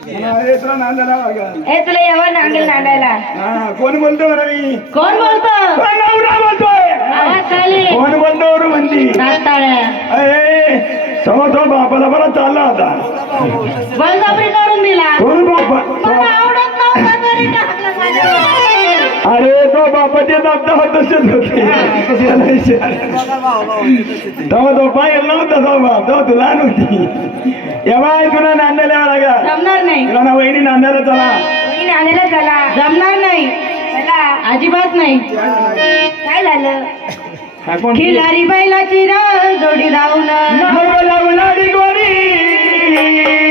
हे तुला यावं नांगेल नांदायला. कोण बोलतो बरं मी? कोण बोलतो? कोण नवरा बोलतोय. आवाज खाली कोण बोलतो बरं म्हणती? नाचताळ्या अरे समजतो बापाला बरा चालला बळजबरी करून दिला. कोण बापा? मला आवडत नव्हता तरी टाकलं माझ्यावर. अरे तो बापाचे दादा तसेच होते. तेव्हा तो पाहिजे नव्हता तो बाप. तेव्हा तू लहान होती. एव्हा तुला लागा जमणार नाही तुला ना वहिनी नांदायला चला. मी नांदायला चला. जमणार नाही. चला. अजिबात नाही. काय झालं? खिलारी बैलाची जोडी धावून नको लावू लाडी गोडी.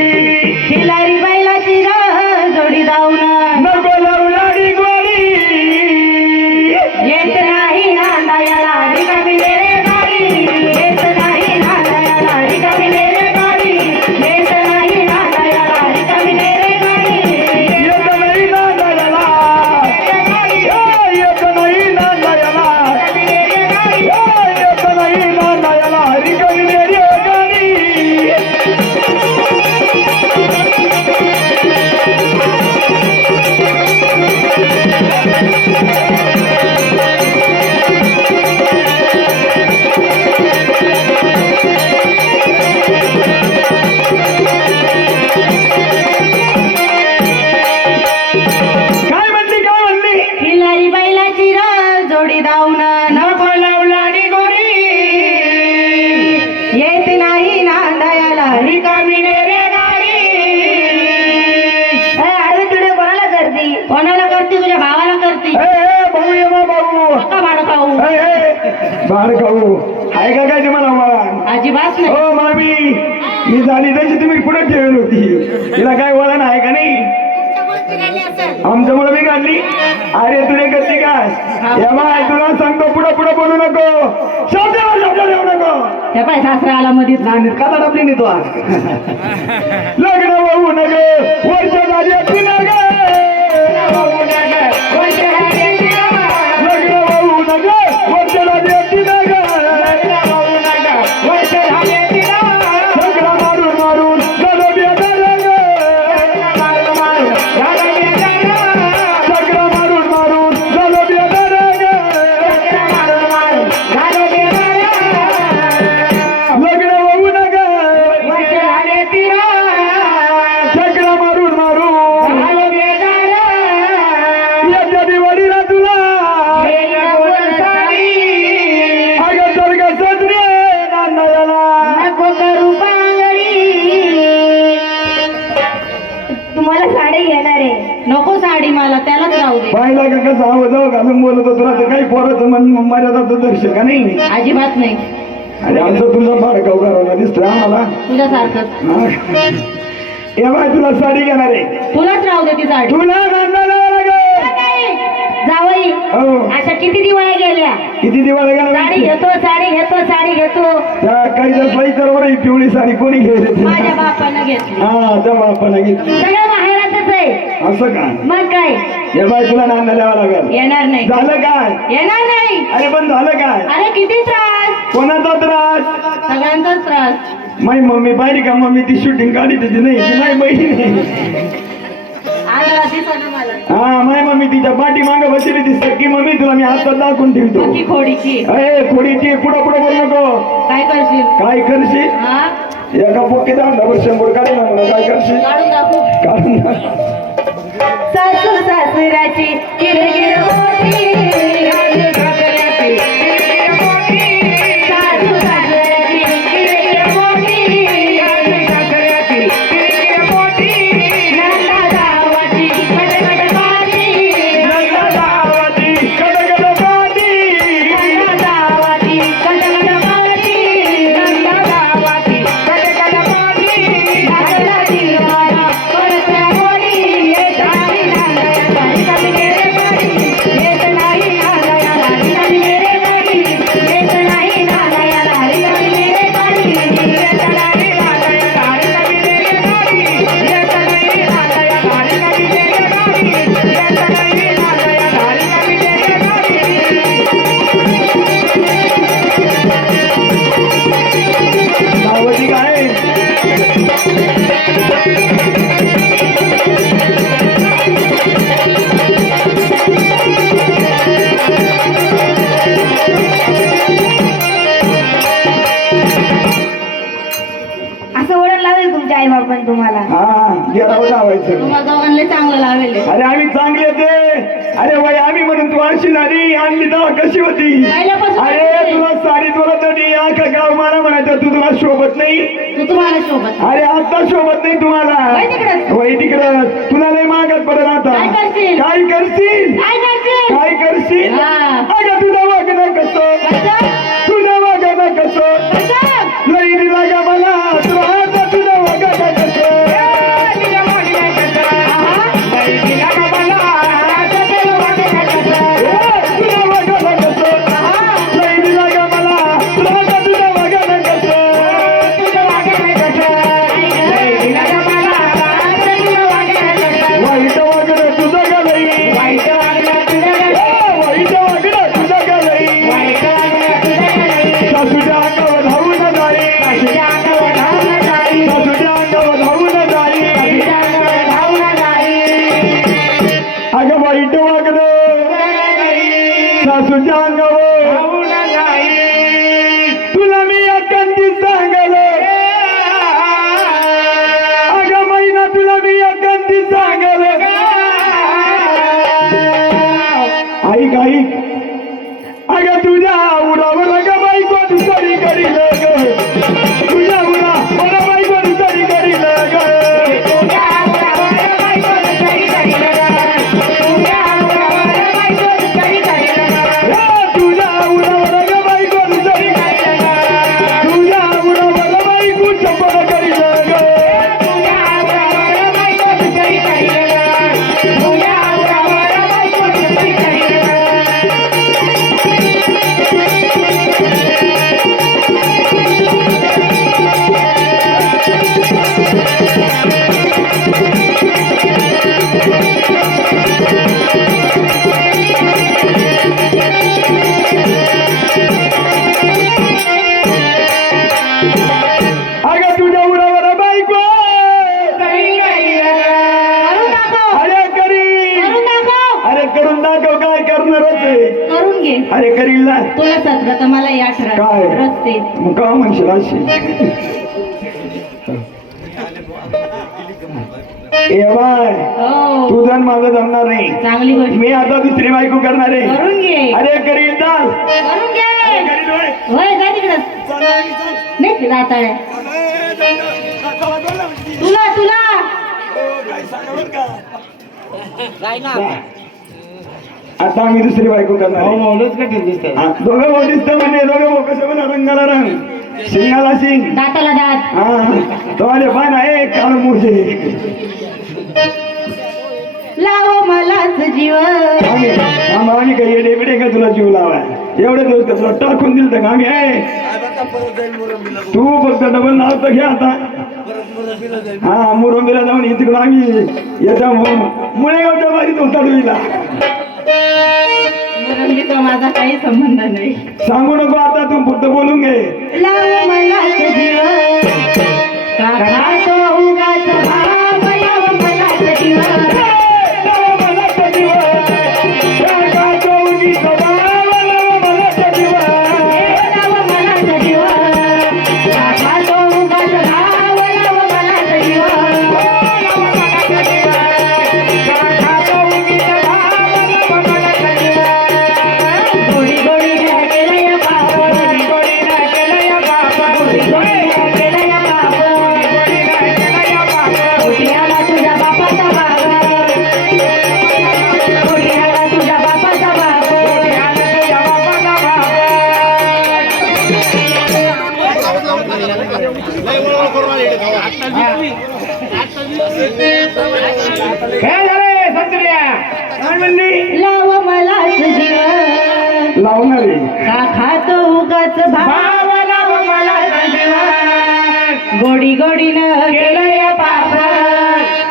बाळ खाऊ. आहे का काय तुम्हाला मला अजिबात नाही. हो मामी. मी झाली तशी तुम्ही पुढे ठेवली होती. तिला काय वळण आहे का नाही? आमच्या मुलं मी काढली. अरे तुला करते काय बाय तुला सांगतो पुढे पुढे बोलू नको. शब्द देऊ नको. त्या पाय सासरा आला नाही का आपली नाही तो लग्न होऊ नगे वर्ष झाली तुम्हाला साडी घेणार आहे. नको साडी मला त्यालाच राहू दे. पाहिला का कसं आवाज जाऊ घालून बोलत होतो तुला तर काही पोराचं मन मर्यादा तर दर्शक का नाही? अजिबात नाही. आणि आमचं तुझं फाडकाव करायला दिसतोय आम्हाला. तुझ्यासारखंच हा. ए बाय तुला साडी घेणार आहे. तुलाच राहू दे ती साडी. तुला लागेल जावई हो. अशा किती दिवाळ्या गेल्या? किती दिवाळी साडी घेतो साडी घेतो साडी घेतो. त्या बाई तर बरं ही पिवळी साडी कोणी माझ्या बापानं घेतली. हा तेव्हा आपण घेतली. सगळं माहेरातच आहे. असं का? मग काय? हे बाय तुला नांदायला यावं लागेल. येणार नाही. झालं काय? येणार नाही. अरे पण झालं काय? अरे किती त्रास? कोणाचा त्रास? सगळ्यांचाच त्रास. माई मम्मी पाहिली का? मम्मी ती शूटिंग काढी त्याची नाही ती बहीण मला हा माय मम्मी तिच्या पाठी मागे बसली ती सख्खी मम्मी तुला मी हातात दाखवून ठेवतो. खोडीची. अरे खोडीची पुढं पुढं बोल नको. काय करशील? काय करशील? एका पोकी जाऊन डबल शंभर काढी ना म्हणा काय करशील? काढून काढून. सासू सासऱ्याची किरकिर मोठी लावायचं. तुम्हाला दोघांना चांगलं लावेल. अरे आम्ही चांगले ते. अरे वय आम्ही म्हणून तू अशी झाली आणली तेव्हा कशी होती? अरे? तुला साडी तुला तरी आखा गाव मला म्हणायचं तू तुला शोभत नाही. तू तुम्हाला सोबत अरे आता शोभत नाही तुम्हाला. वय तिकडं. तुला नाही मागत पडत आता. काय करशील? ए बाय हो. तुझं आणि माझं जमणार नाही चांगली गोष्ट. मी आता दुसरी बायको करणार आहे. घे. अरे करील चाल. करून घे. करील होय. होय जा तिकडं. चल, आम्ही चल. नाही तिला. तुला तुला. हो? आता आम्ही दुसरी बायको करणार आहे. हा, दोघं भाऊ दिसतं म्हणजे दोघं भाऊ कसं म्हणा रंगाला रंग. शिंगाला शिंग दाताला दात. हा तो आले पाय ना एक काळ मोठे लाव मलाच जीव. आम्ही आम्ही आम्ही काही येडे बिडे का तुला जीव लावाय? एवढे दिवस का तुला टाकून दिल तर आम्ही आहे तू फक्त डबल नाव तर घ्या आता. हा मुरंबीला जाऊन तिकडं आम्ही. येत्या मुळेगावच्या बारीत होता तुला मुरंबीचा माझा काही संबंध नाही. सांगू नको आता तू फक्त बोलून घे. जीव काय झालंय संत्र्या लाव जीव लावणार का खातो उगाच भाव लाव मलाच जीव गोडी गोडीनं केलं या पाप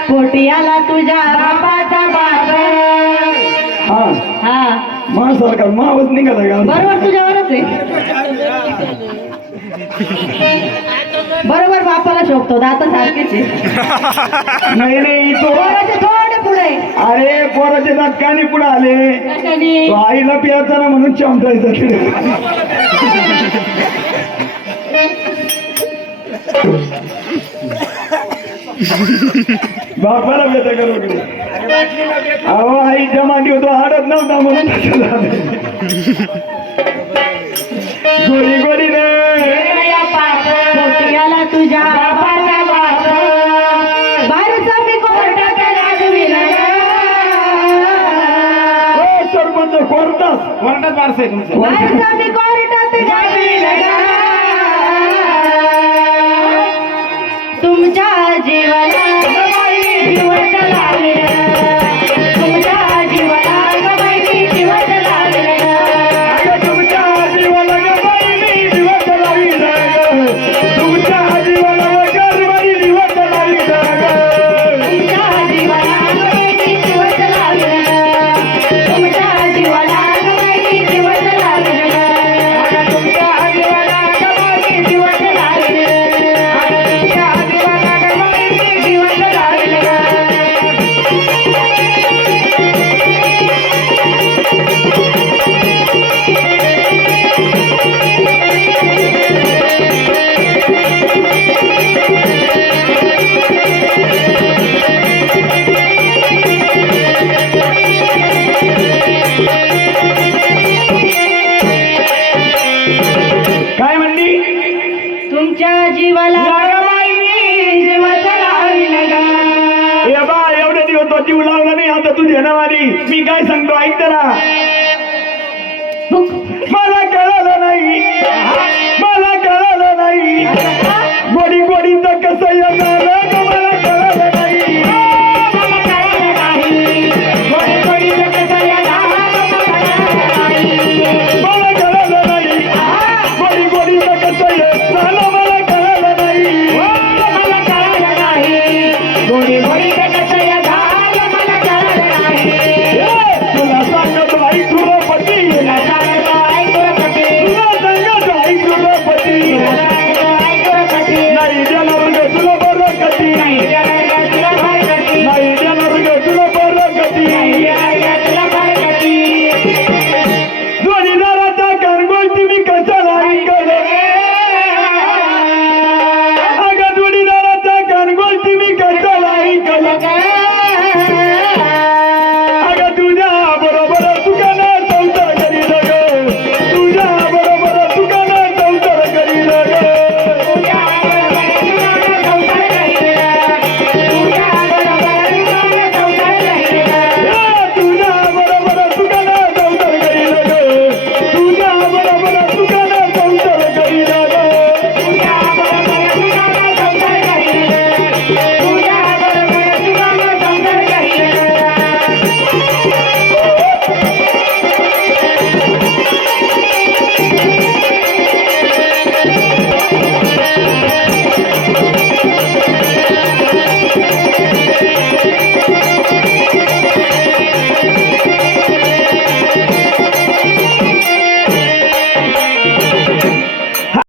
पोटी आला तुझ्या बापाचा बाप. हा. हा. मा सरकार मावच निघाला का? बरोबर तुझ्यावरच आहे. बरोबर बापाला शोभतो दात सारखेच आहे. नाही नाही तो पोराचे थोडे पुढे. अरे पोराचे दात कानी पुढे आले. कशाने? तो आईला पियाचा ना म्हणून चमटायचा बापाला व्यथा करून अहो आईच्या मांडी होतो हाडत नव्हता म्हणून. गोरी गोरी तुझ्या सरपंच कोर्टात. कोर्टात मारसे तुमचं. Thank you.